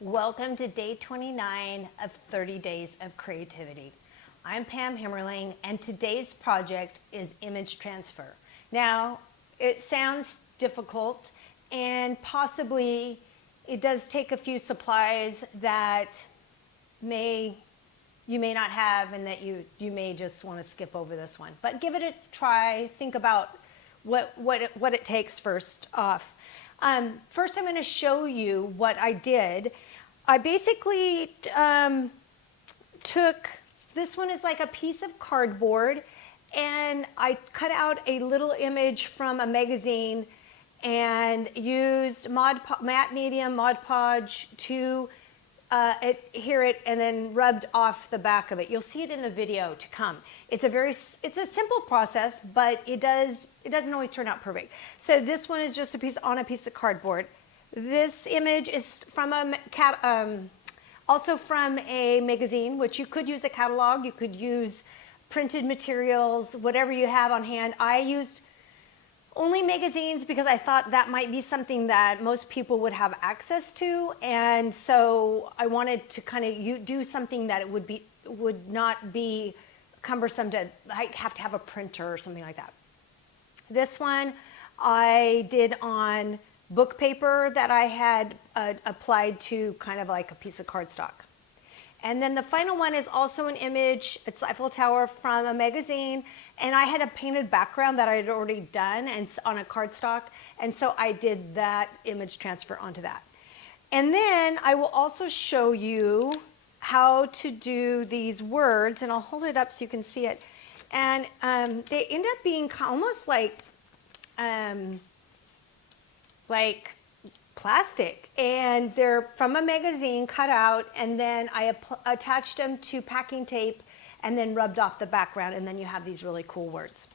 Welcome to day 29 of 30 Days of Creativity. I'm Pam Himmerling, and today's project is image transfer. Now, it sounds difficult, and possibly it does take a few supplies that you may not have, and that you may just want to skip over this one. But give it a try. Think about what it takes first off. First, I'm going to show you what I did. I basically took, this one is like a piece of cardboard, and I cut out a little image from a magazine and used matte medium Mod Podge to adhere it, and then rubbed off the back of it. You'll see it in the video to come. It's a simple process, but it doesn't always turn out perfect. So this one is just a piece of cardboard. This image is from also from a magazine, which you could use a catalog, you could use printed materials, whatever you have on hand. I used only magazines because I thought that might be something that most people would have access to, and so I wanted to kind of do something that it would not be cumbersome to have a printer or something like that. This one I did on book paper that I had applied to kind of like a piece of cardstock. And then the final one is also an image. It's Eiffel Tower from a magazine, and I had a painted background that I had already done and on a cardstock, and so I did that image transfer onto that. And then I will also show you how to do these words, and I'll hold it up so you can see it. And they end up being almost like plastic, and they're from a magazine cut out, and then I attached them to packing tape and then rubbed off the background, and then you have these really cool words.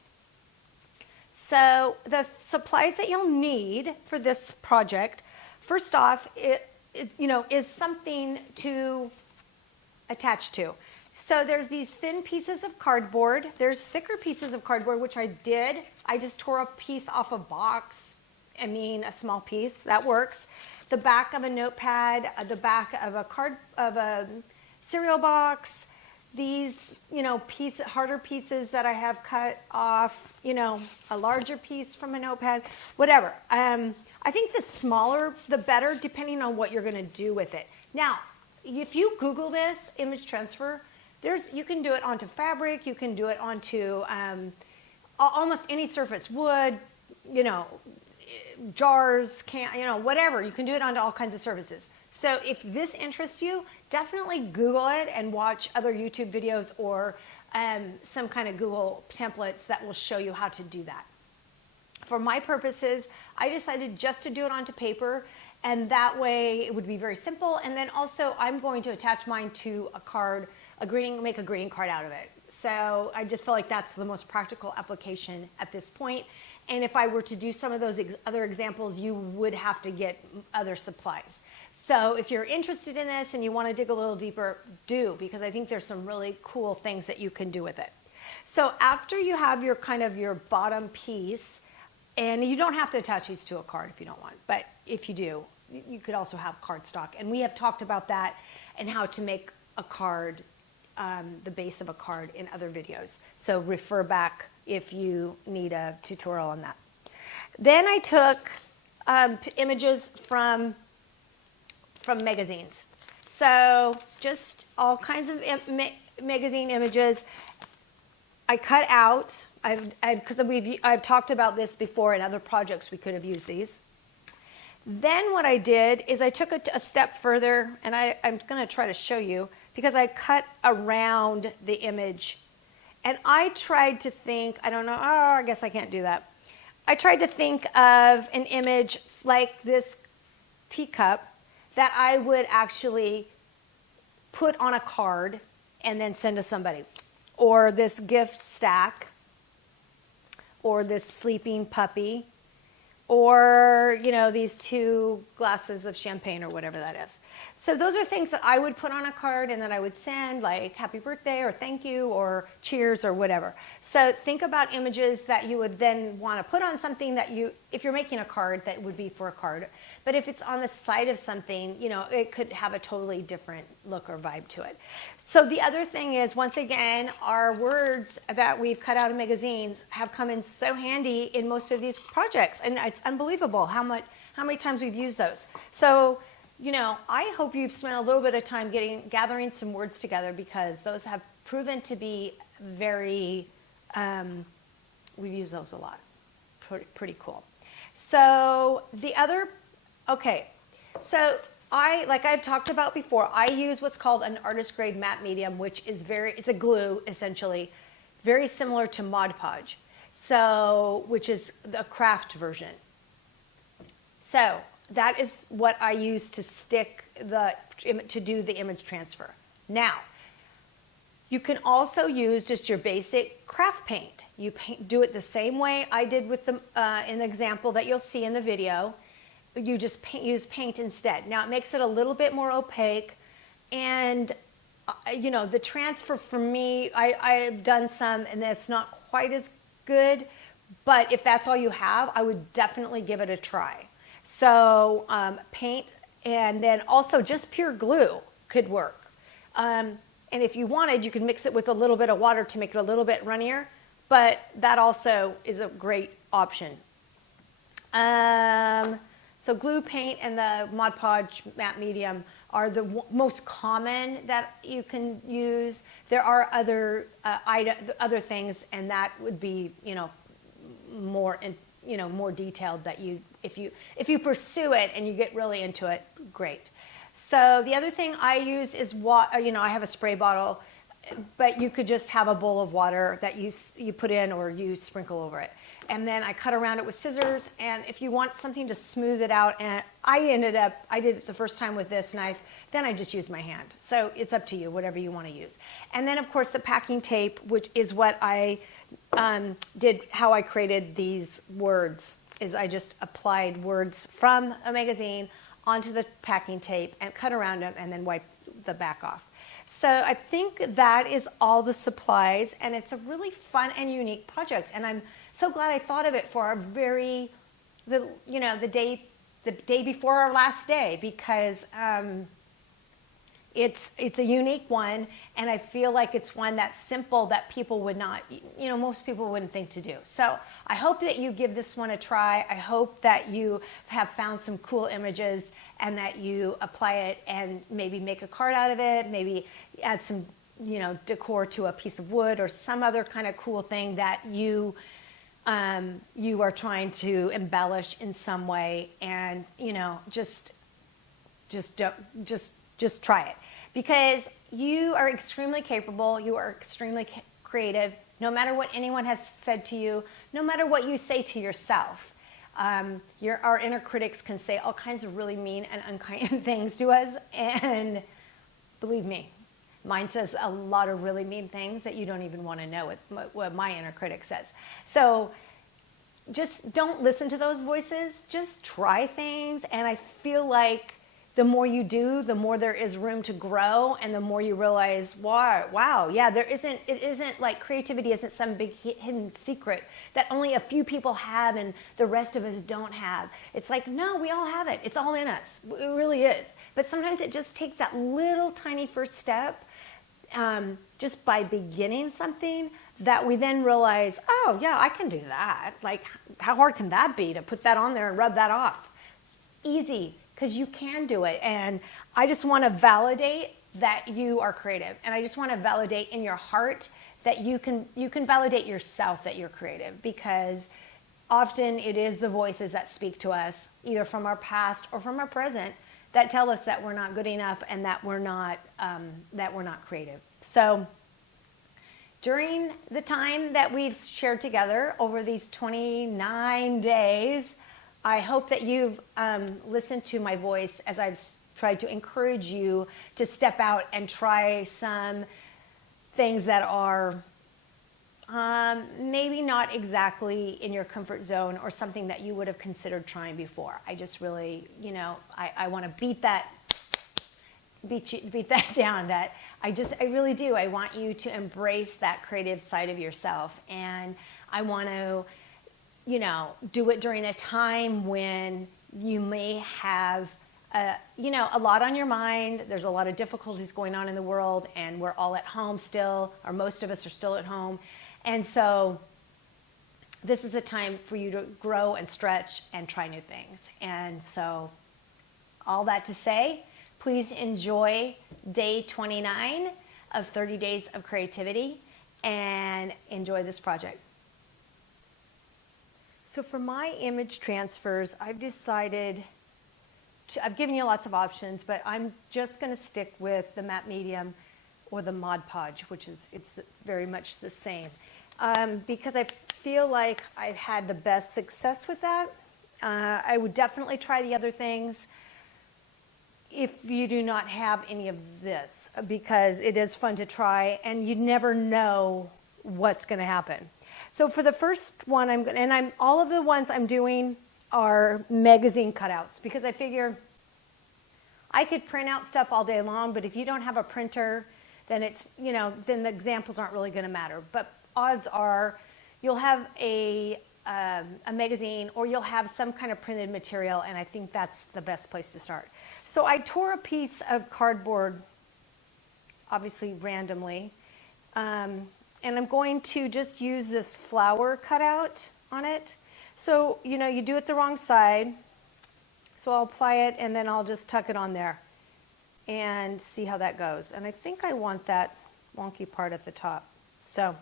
So the supplies that you'll need for this project, first off, is something to attach to. So there's these thin pieces of cardboard. There's thicker pieces of cardboard, which I did. I just tore a piece off a box. A small piece, that works. The back of a notepad, the back of a cereal box, these, harder pieces that I have cut off, a larger piece from a notepad, whatever. I think the smaller, the better, depending on what you're gonna do with it. Now, if you Google this, image transfer, you can do it onto fabric, you can do it onto almost any surface, wood, jars, whatever. You can do it onto all kinds of surfaces. So if this interests you, definitely Google it and watch other YouTube videos or some kind of Google templates that will show you how to do that. For my purposes, I decided just to do it onto paper, and that way it would be very simple. And then also I'm going to attach mine to a card, make a greeting card out of it. So I just feel like that's the most practical application at this point. And if I were to do some of those other examples, you would have to get other supplies. So if you're interested in this and you want to dig a little deeper, do, because I think there's some really cool things that you can do with it. So after you have your bottom piece, and you don't have to attach these to a card if you don't want, but if you do, you could also have cardstock. And we have talked about that and how to make a card, the base of a card, in other videos. So refer back if you need a tutorial on that. Then I took images from magazines. So just all kinds of magazine images. I cut out, because I've talked about this before in other projects, we could have used these. Then what I did is I took it a step further, and I'm going to try to show you, because I cut around the image. And I tried to think, I guess I can't do that. I tried to think of an image like this teacup that I would actually put on a card and then send to somebody. Or this gift stack, or this sleeping puppy, or these 2 glasses of champagne, or whatever that is. So those are things that I would put on a card and that I would send, like happy birthday or thank you or cheers or whatever. So think about images that you would then want to put on something that you, if you're making a card, that would be for a card. But if it's on the side of something, you know, it could have a totally different look or vibe to it. So the other thing is, once again, our words that we've cut out of magazines have come in so handy in most of these projects. And it's unbelievable how many times we've used those. So, you know, I hope you've spent a little bit of time gathering some words together, because those have proven to be very, we've used those a lot. Pretty cool. So the other, okay, so like I've talked about before, I use what's called an artist grade matte medium, which is it's a glue essentially, very similar to Mod Podge. So, which is the craft version. So that is what I use to to do the image transfer. Now, you can also use just your basic craft paint. You do it the same way I did with in the example that you'll see in the video. You just use paint instead. Now it makes it a little bit more opaque, and you know, the transfer for me, I've done some and it's not quite as good, but if that's all you have, I would definitely give it a try. So paint, and then also just pure glue could work. And if you wanted, you could mix it with a little bit of water to make it a little bit runnier, but that also is a great option. So glue, paint, and the Mod Podge matte medium are the most common that you can use. There are other other things, and that would be, you know, more detailed, that if you pursue it and you get really into it, great. So the other thing I use is you know, I have a spray bottle, but you could just have a bowl of water that you put in, or you sprinkle over it. And then I cut around it with scissors, and if you want something to smooth it out, and I did it the first time with this knife, then I just used my hand. So it's up to you, whatever you want to use. And then of course the packing tape, which is what I did, how I created these words, is I just applied words from a magazine onto the packing tape and cut around them and then wipe the back off. So I think that is all the supplies, and it's a really fun and unique project, and I'm so glad I thought of it for our the day before our last day, because it's a unique one, and I feel like it's one that's simple, that people would not, you know, most people wouldn't think to do. So I hope that you give this one a try. I hope that you have found some cool images and that you apply it and maybe make a card out of it, maybe add some, you know, decor to a piece of wood or some other kind of cool thing that you are trying to embellish in some way, and, you know, just try it, because you are extremely capable, you are extremely creative, no matter what anyone has said to you, no matter what you say to yourself. Our inner critics can say all kinds of really mean and unkind things to us, and believe me, mine says a lot of really mean things that you don't even want to know what my inner critic says. So just don't listen to those voices, just try things, and I feel like the more you do, the more there is room to grow, and the more you realize, wow, yeah, it isn't like creativity isn't some big hidden secret that only a few people have and the rest of us don't have. It's like, no, we all have it. It's all in us. It really is. But sometimes it just takes that little tiny first step, just by beginning something, that we then realize, oh yeah, I can do that. Like, how hard can that be to put that on there and rub that off? Easy. Because you can do it. And I just want to validate that you are creative. And I just want to validate in your heart that you can validate yourself that you're creative, because often it is the voices that speak to us, either from our past or from our present, that tell us that we're not good enough and that we're not creative. So during the time that we've shared together over these 29 days, I hope that you've listened to my voice as I've tried to encourage you to step out and try some things that are maybe not exactly in your comfort zone, or something that you would have considered trying before. I just really, you know, I want to beat that beat that down. That I really do. I want you to embrace that creative side of yourself, and I want to, do it during a time when you may have, a lot on your mind. There's a lot of difficulties going on in the world, and we're all at home still, or most of us are still at home, and so this is a time for you to grow and stretch and try new things. And so, all that to say, please enjoy day 29 of 30 Days of Creativity and enjoy this project. So for my image transfers, I've decided I've given you lots of options, but I'm just going to stick with the Map Medium or the Mod Podge, which it's very much the same. Because I feel like I've had the best success with that. I would definitely try the other things if you do not have any of this, because it is fun to try and you never know what's going to happen. So for the first one, all of the ones I'm doing are magazine cutouts, because I figure I could print out stuff all day long, but if you don't have a printer, then then the examples aren't really going to matter. But odds are you'll have a magazine, or you'll have some kind of printed material, and I think that's the best place to start. So I tore a piece of cardboard, obviously randomly, and I'm going to just use this flower cutout on it. So, you do it the wrong side, so I'll apply it, and then I'll just tuck it on there and see how that goes. And I think I want that wonky part at the top. So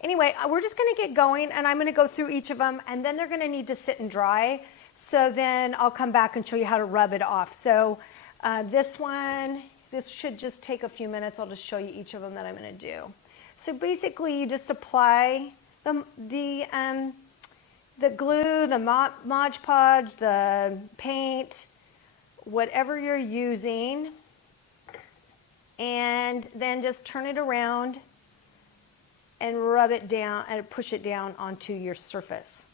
anyway, we're just going to get going, and I'm going to go through each of them, and then they're going to need to sit and dry. So then I'll come back and show you how to rub it off. So this should just take a few minutes. I'll just show you each of them that I'm going to do. So basically, you just apply the glue, the Mod Podge, the paint, whatever you're using, and then just turn it around and rub it down and push it down onto your surface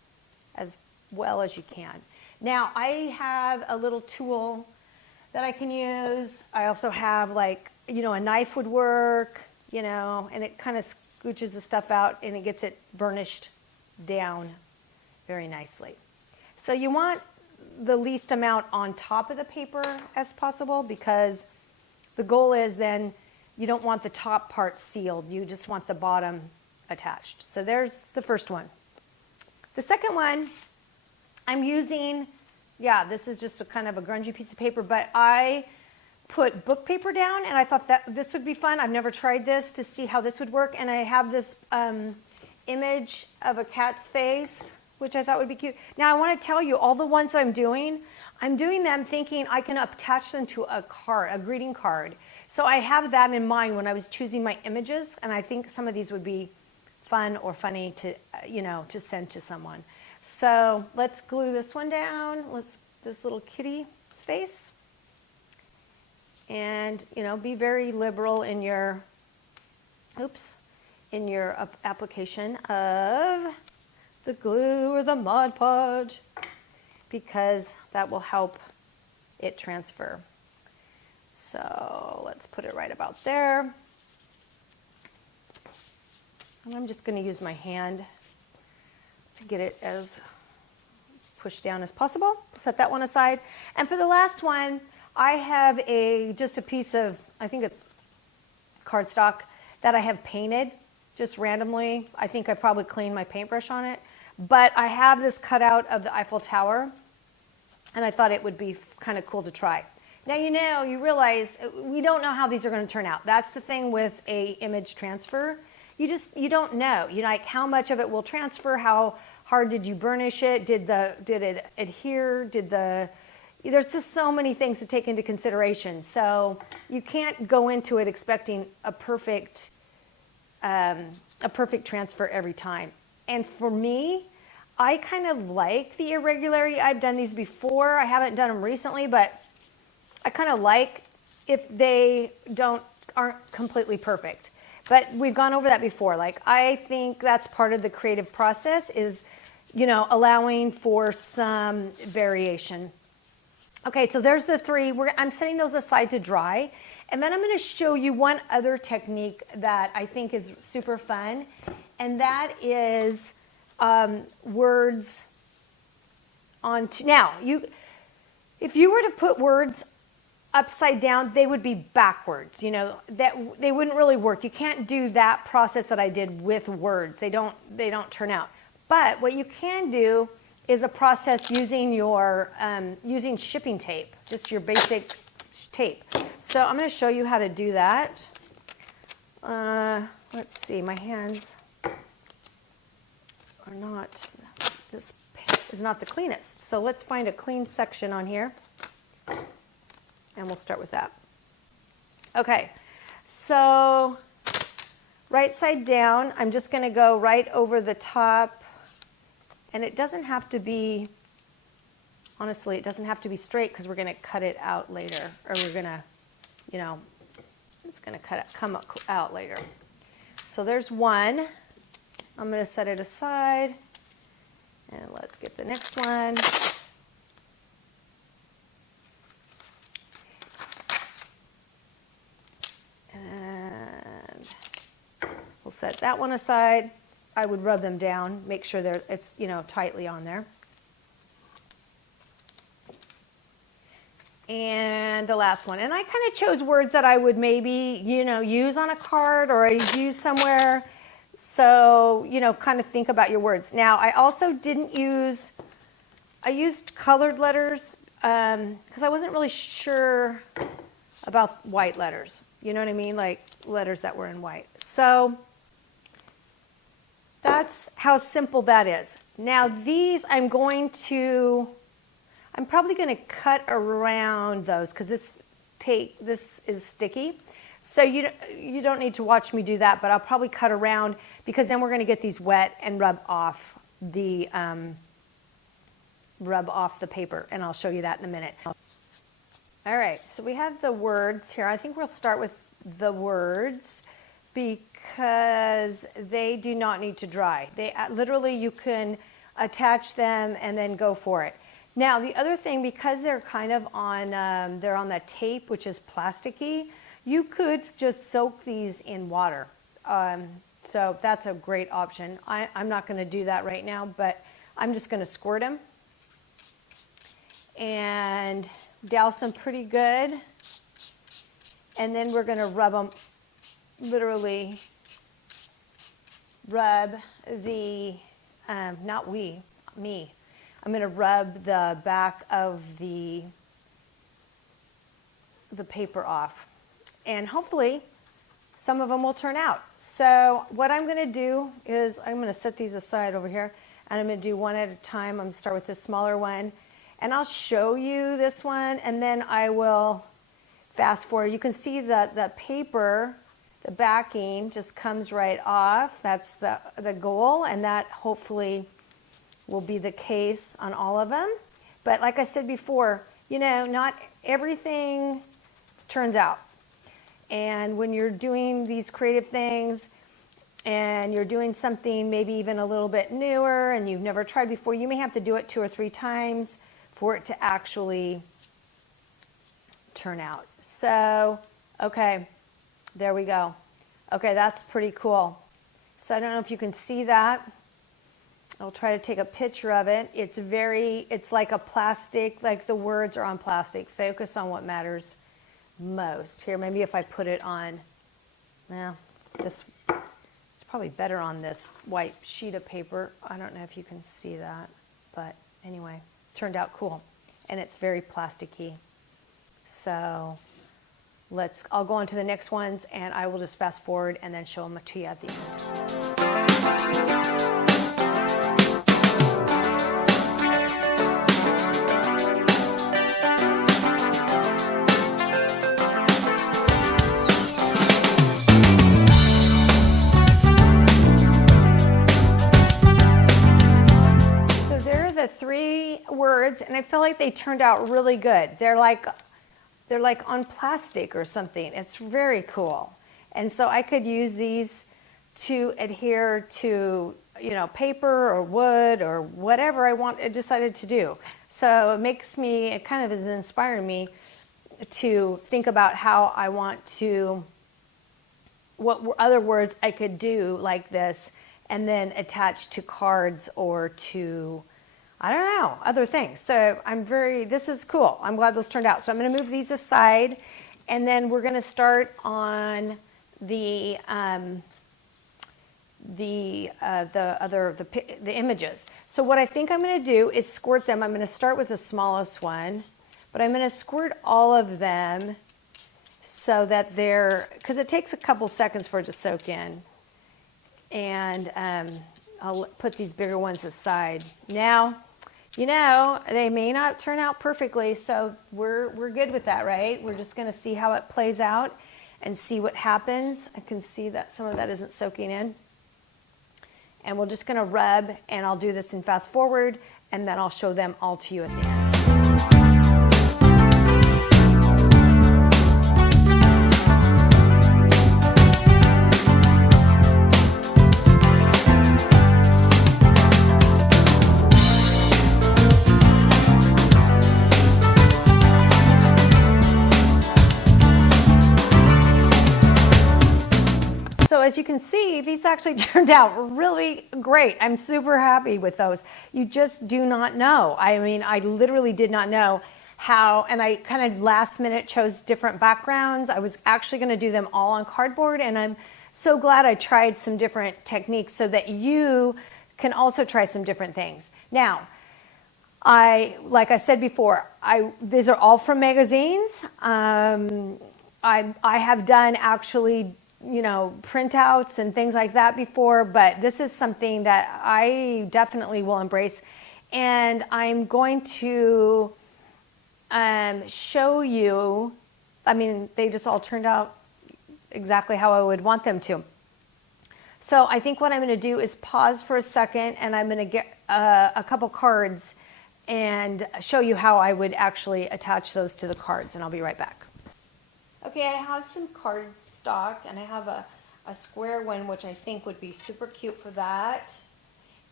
as well as you can. Now, I have a little tool that I can use. I also have a knife would work, and it kind of scooches the stuff out and it gets it burnished down very nicely. So you want the least amount on top of the paper as possible, because the goal is then you don't want the top part sealed. You just want the bottom attached. So there's the first one. The second one, I'm using, this is just a kind of a grungy piece of paper, but I put book paper down, and I thought that this would be fun. I've never tried this to see how this would work, and I have this image of a cat's face, which I thought would be cute. Now, I want to tell you, all the ones I'm doing them thinking I can attach them to a card, a greeting card. So I have that in mind when I was choosing my images, and I think some of these would be fun or funny to, to send to someone. So let's glue this one down. This little kitty's face. And, be very liberal in your, application of the glue or the Mod Podge, because that will help it transfer. So let's put it right about there. And I'm just going to use my hand to get it as pushed down as possible. Set that one aside. And for the last one, I have just a piece of, I think it's cardstock, that I have painted just randomly. I think I probably cleaned my paintbrush on it. But I have this cutout of the Eiffel Tower, and I thought it would be kind of cool to try. Now, you realize we don't know how these are going to turn out. That's the thing with a image transfer. You don't know. How much of it will transfer? How hard did you burnish it? Did it adhere? There's just so many things to take into consideration. So you can't go into it expecting a perfect transfer every time. And for me, I kind of like the irregularity. I've done these before. I haven't done them recently, but I kind of like if they aren't completely perfect. But we've gone over that before. I think that's part of the creative process is, allowing for some variation. Okay, so there's the three. I'm setting those aside to dry. And then I'm going to show you one other technique that I think is super fun, and that is words onto. Now, if you were to put words upside down, they would be backwards. You know, that they wouldn't really work. You can't do that process that I did with words. They don't turn out. But what you can do is a process using your using shipping tape, just your basic tape. So I'm going to show you how to do that. Let's see, my hands are not, this is not the cleanest. So let's find a clean section on here, and we'll start with that. Okay, so right side down, I'm just going to go right over the top, and it doesn't have to be, honestly, it doesn't have to be straight because we're going to cut it out later, or we're going to, you know, it's going to come out later. So there's one. I'm going to set it aside, and let's get the next one. And we'll set that one aside. I would rub them down, make sure it's, you know, tightly on there. And the last one. And I kind of chose words that I would maybe, you know, use on a card or I use somewhere. So, you know, kind of think about your words. Now, I also didn't use, I used colored letters because I wasn't really sure about white letters. You know what I mean? Like letters that were in white. So that's how simple that is. Now these I'm probably going to cut around those because this is sticky. So you don't need to watch me do that, but I'll probably cut around because then we're going to get these wet and rub off the paper, and I'll show you that in a minute. All right, so we have the words here. I think we'll start with the words because they do not need to dry. They literally, you can attach them and then go for it. Now, the other thing, because they're kind of on, they're on that tape, which is plasticky, you could just soak these in water. So that's a great option. I'm not going to do that right now, but I'm just going to squirt them and douse them pretty good. And then we're going to rub them, literally rub the, me. I'm going to rub the back of the paper off. And hopefully some of them will turn out. So what I'm going to do is I'm going to set these aside over here, and I'm going to do one at a time. I'm going to start with this smaller one, and I'll show you this one, and then I will fast forward. You can see that the paper, the backing just comes right off. That's the goal, and that hopefully will be the case on all of them. But like I said before, you know, not everything turns out. And when you're doing these creative things and you're doing something maybe even a little bit newer and you've never tried before, you may have to do it 2 or 3 times for it to actually turn out. So, okay, there we go. Okay, that's pretty cool. So I don't know if you can see that. I'll try to take a picture of it. It's like a plastic, like the words are on plastic. Focus on what matters most. Here, maybe if I put it on, it's probably better on this white sheet of paper. I don't know if you can see that, but anyway, turned out cool. And it's very plasticky. So I'll go on to the next ones, and I will just fast forward and then show them to you at the end. Words, and I feel like they turned out really good. They're like on plastic or something. It's very cool. And so I could use these to adhere to, you know, paper or wood or whatever I decided to do. So it kind of is inspiring me to think about how I want to, what other words I could do like this and then attach to cards or to, I don't know, other things. So this is cool. I'm glad those turned out. So I'm going to move these aside, and then we're going to start on the images. So what I think I'm going to do is squirt them. I'm going to start with the smallest one, but I'm going to squirt all of them so that because it takes a couple seconds for it to soak in. And I'll put these bigger ones aside. Now, they may not turn out perfectly, so we're good with that, right? We're just going to see how it plays out and see what happens. I can see that some of that isn't soaking in. And we're just going to rub, and I'll do this in fast forward, and then I'll show them all to you at the end. So as you can see, these actually turned out really great. I'm super happy with those. You just do not know. I mean, I literally did not know how, and I kind of last minute chose different backgrounds. I was actually going to do them all on cardboard, and I'm so glad I tried some different techniques so that you can also try some different things. Now, like I said before, these are all from magazines. I have done actually printouts and things like that before, but this is something that I definitely will embrace. And I'm going to show you, I mean, they just all turned out exactly how I would want them to. So I think what I'm going to do is pause for a second, and I'm going to get a couple cards and show you how I would actually attach those to the cards, and I'll be right back. Okay, I have some cardstock, and I have a square one, which I think would be super cute for that.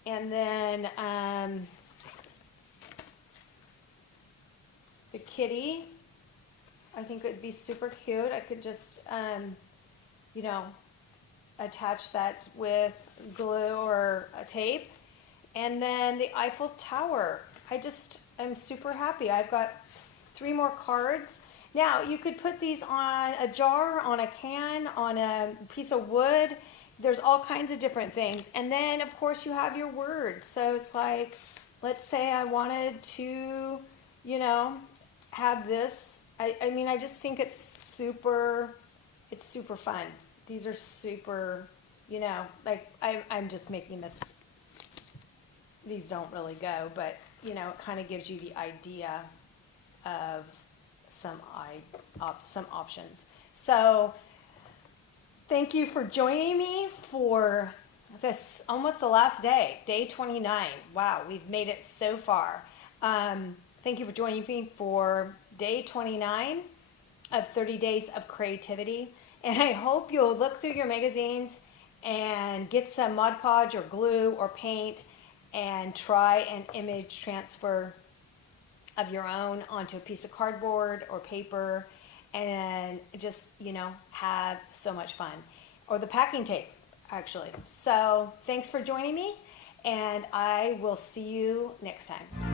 And then the kitty, I think it would be super cute. I could just, attach that with glue or a tape. And then the Eiffel Tower. I'm super happy. I've got 3 more cards. Now, you could put these on a jar, on a can, on a piece of wood. There's all kinds of different things. And then, of course, you have your words. So it's like, let's say I wanted to, have this. I mean, I just think it's super fun. These are super, I'm just making this. These don't really go, but, it kind of gives you the idea of some options. So thank you for joining me for this, almost the last day, day 29. Wow, we've made it so far. Thank you for joining me for day 29 of 30 Days of Creativity. And I hope you'll look through your magazines and get some Mod Podge or glue or paint and try an image transfer of your own onto a piece of cardboard or paper, and just, have so much fun. Or the packing tape, actually. So thanks for joining me, and I will see you next time.